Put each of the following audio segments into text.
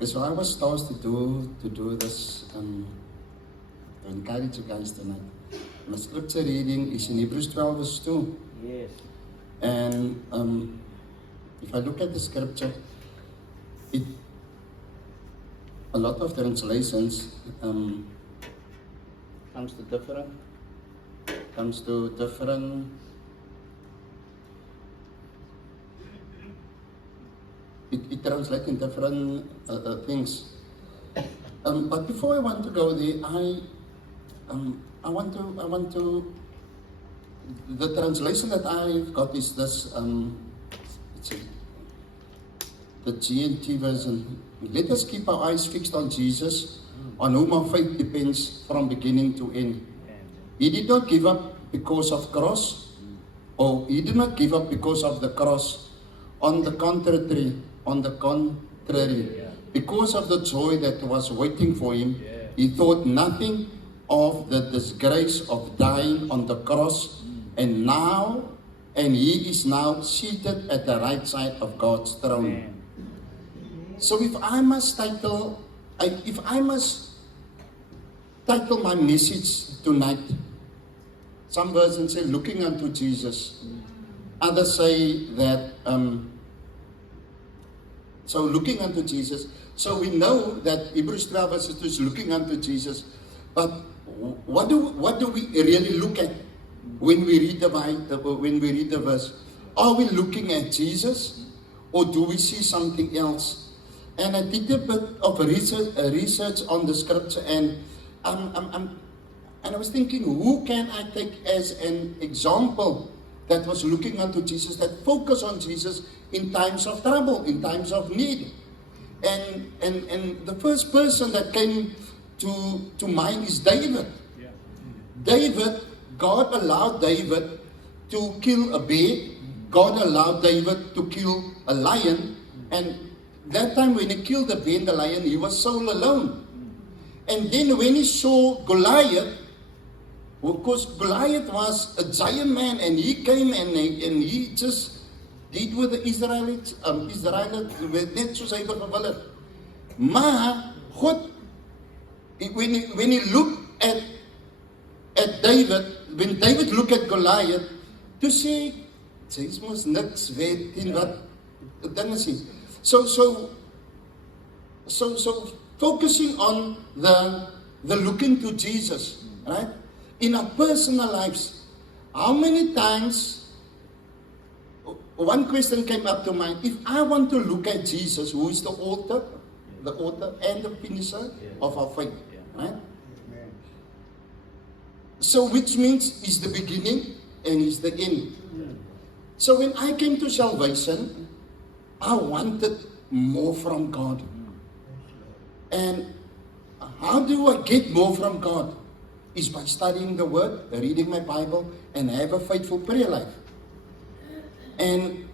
So I was tasked to do this to encourage you guys tonight. My scripture reading is in Hebrews 12 verse 2. Yes. And if I look at the scripture, a lot of translations comes to different it translates in different things. But before I want to go there, I want to the translation that I got is this the GNT version. Let us keep our eyes fixed on Jesus, on whom our faith depends from beginning to end. He did not give up because of cross, or he did not give up because of the cross. On the contrary, because of the joy that was waiting for him, he thought nothing of the disgrace of dying on the cross, and he is now seated at the right side of God's throne. So if I must title my message tonight, some versions say looking unto Jesus. Others say that so looking unto Jesus. So we know that Hebrews 12 verses 2 is looking unto Jesus. But what do we really look at when we read the Bible, when we read the verse? Are we looking at Jesus, or do we see something else? And I did a bit of research on the scripture, and I was thinking, who can I take as an example that was looking unto Jesus, that focused on Jesus in times of trouble, in times of need? And the first person that came to mind is David. Yeah. David, God allowed David to kill a bear. God allowed David to kill a lion. And that time when he killed the bear and the lion, he was so alone. And then when he saw Goliath, of course Goliath was a giant man, and he came and he just did with the Israelites with net soos hy gewil het. Maar God, when he looked at David, when David looked at Goliath, to say, sy mos niks weet teen wat ding is nie. So focusing on the looking to Jesus, right? In our personal lives, how many times, one question came up to mind, if I want to look at Jesus, who is the author and the finisher of our faith, right? So which means he's the beginning and he's the end. So when I came to salvation, I wanted more from God. And how do I get more from God? Is by studying the Word, reading my Bible, and have a faithful prayer life. And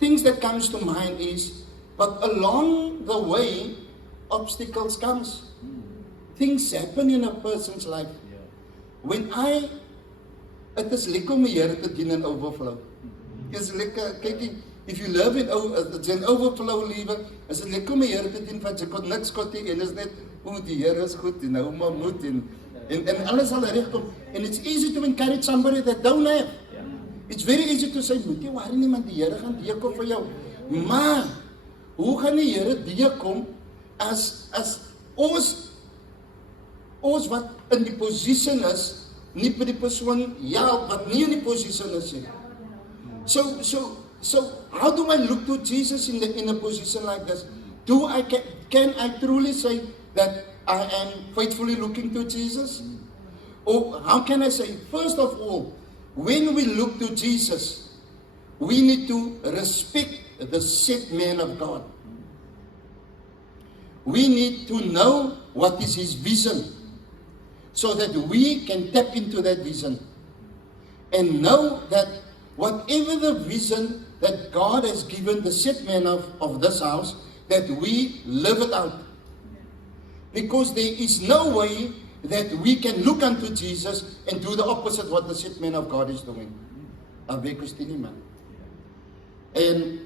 things that comes to mind is, but along the way, obstacles comes. Things happen in a person's life. When it is lekker om die Here te dien in overflow. Is lekker, kyk, if you live in overflow lewe, is dit lekker om die Here te dien, want jy kon niks kot nie, en is net, die Here is goed, en nou maar moet, en alles sal regkom. And it's easy to encourage somebody that don't have. It's very easy to say, moet jy worry nie, want die Here gaan deurkom vir jou. Maar, hoe gaan die Here deurkom, as ons wat in die position is, nie vir die persoon help wat nie in die position is nie. So how do I look to Jesus in a position like this? Can I truly say that I am faithfully looking to Jesus? Or how can I say, first of all, when we look to Jesus, we need to respect the set man of God. We need to know what is his vision, so that we can tap into that vision and know that whatever the vision that God has given the set man of this house, that we live it out. Because there is no way that we can look unto Jesus and do the opposite what the set man of God is doing. And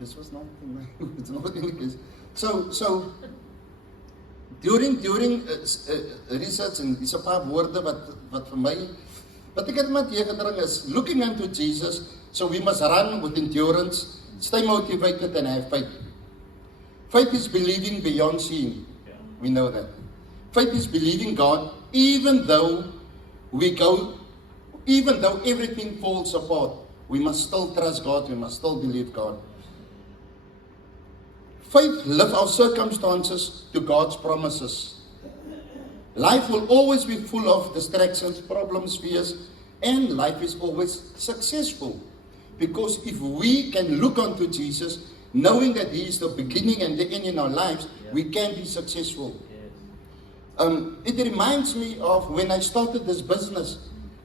This was not in my, it's not in the case. So during research, en dis 'n paar woorde wat vir my, wat ek het maar teëgedring is, looking unto Jesus, so we must run with endurance, stay motivated and have faith. Faith is believing beyond seeing. We know that. Faith is believing God, even though everything falls apart, we must still trust God, we must still believe God. Faith lifts our circumstances to God's promises. Life will always be full of distractions, problems, fears, and life is always successful. Because if we can look unto Jesus, knowing that He is the beginning and the end in our lives, we can be successful. It reminds me of when I started this business.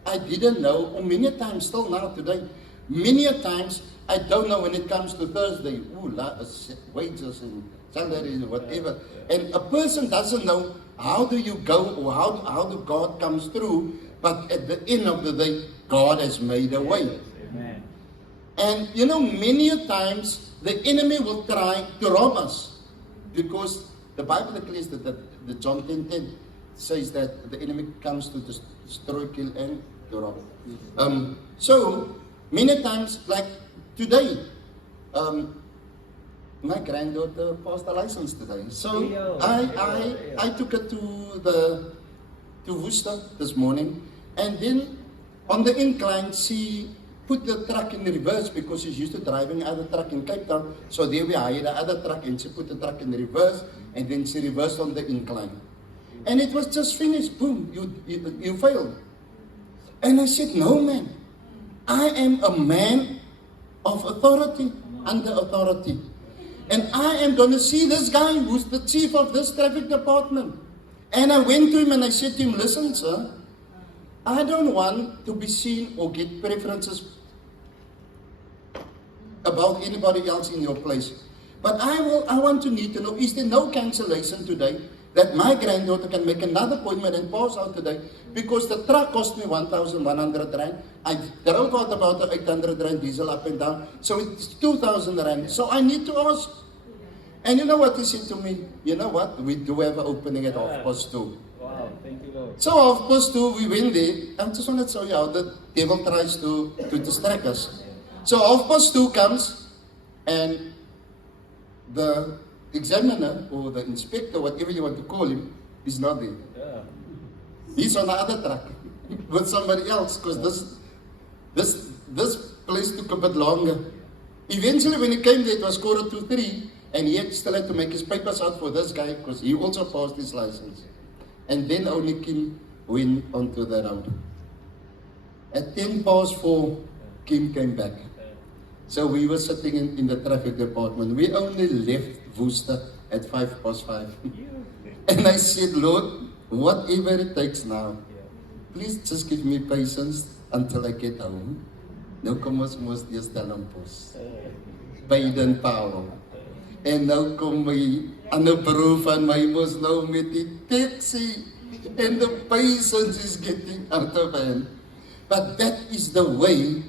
I didn't know, or many times, still now today, many times I don't know when it comes to Thursday, wages and salaries or whatever. And a person doesn't know how do you go or how do God comes through, but at the end of the day, God has made a way. Amen. And you know, many times the enemy will try to rob us, because the Bible declares that the John 10:10 says that the enemy comes to destroy, kill, and to rob. So many times, like today, my granddaughter passed a license today. So I took her to Worcester this morning, and then on the incline she put the truck in reverse because she's used to driving other truck in Cape Town. So there we hired the other truck and she put the truck in reverse, and then she reversed on the incline. And it was just finished. Boom, you failed. And I said, no man, I am a man of authority, under authority. And I am going to see this guy who's the chief of this traffic department. And I went to him and I said to him, listen sir, I don't want to be seen or get preferences about anybody else in your place. But I want to need to know, is there no cancellation today that my granddaughter can make another appointment and pass out today? Because the truck cost me 1,100 rand. I drove out about 800 rand diesel up and down. So it's 2,000 rand. So I need to ask. And you know what he said to me? You know what? We do have an opening at 2:30. Wow, thank you Lord. So 2:30 we went there. I just want to show you how the devil tries to distract us. So 2:30 comes, and the examiner or the inspector, whatever you want to call him, is not there. Yeah. He's on the other truck with somebody else, because this place took a bit longer. Eventually when he came there, it was 2:45, and he still had to make his papers out for this guy because he also passed his license. And then only Kim went onto the road. At 4:10, Kim came back. So we were sitting in the traffic department. We only left Worcester at 5:05. And I said, Lord, whatever it takes now, please just give me patience until I get home. Nou kom ons mos die Stellenbosch. Biden Powell. En nou kom my ander broer van my mos nou met die taxi. And the patience is getting out of hand. But that is the way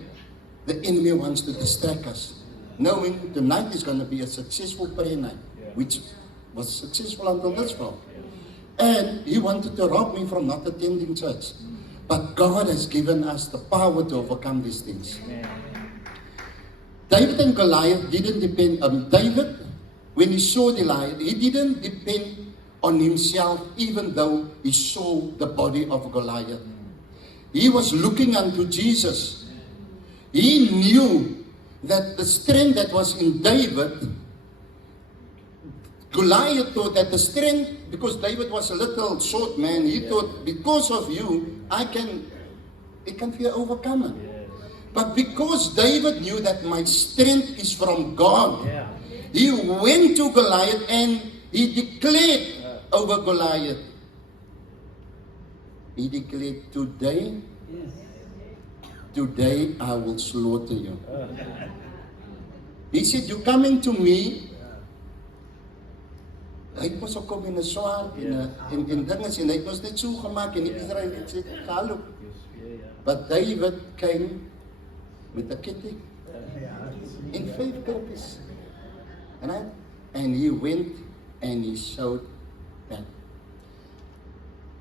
the enemy wants to distract us. Knowing tonight is going to be a successful prayer night, which was successful until this far. And he wanted to rob me from not attending church. But God has given us the power to overcome these things. David and Goliath didn't depend on David. When he saw Goliath, he didn't depend on himself, even though he saw the body of Goliath. He was looking unto Jesus. He knew that the strength that was in David, Goliath thought that the strength, because David was a little short man, he thought, because of you, it can be overcome. But because David knew that my strength is from God, he went to Goliath and he declared over Goliath. He declared, today I will slaughter you. He said, you're coming to me. Hy het mos ook kom in 'n swaard en dinges en hy het mos net so gemaak en Israel het sê, "Hallo." But David came with a kitty in 5 purpose. Right? And he went and he showed that.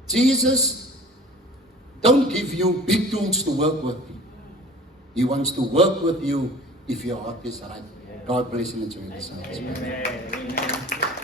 Jesus don't give you big tools to work with. He wants to work with you if your heart is right. God bless and enjoy the service. Amen.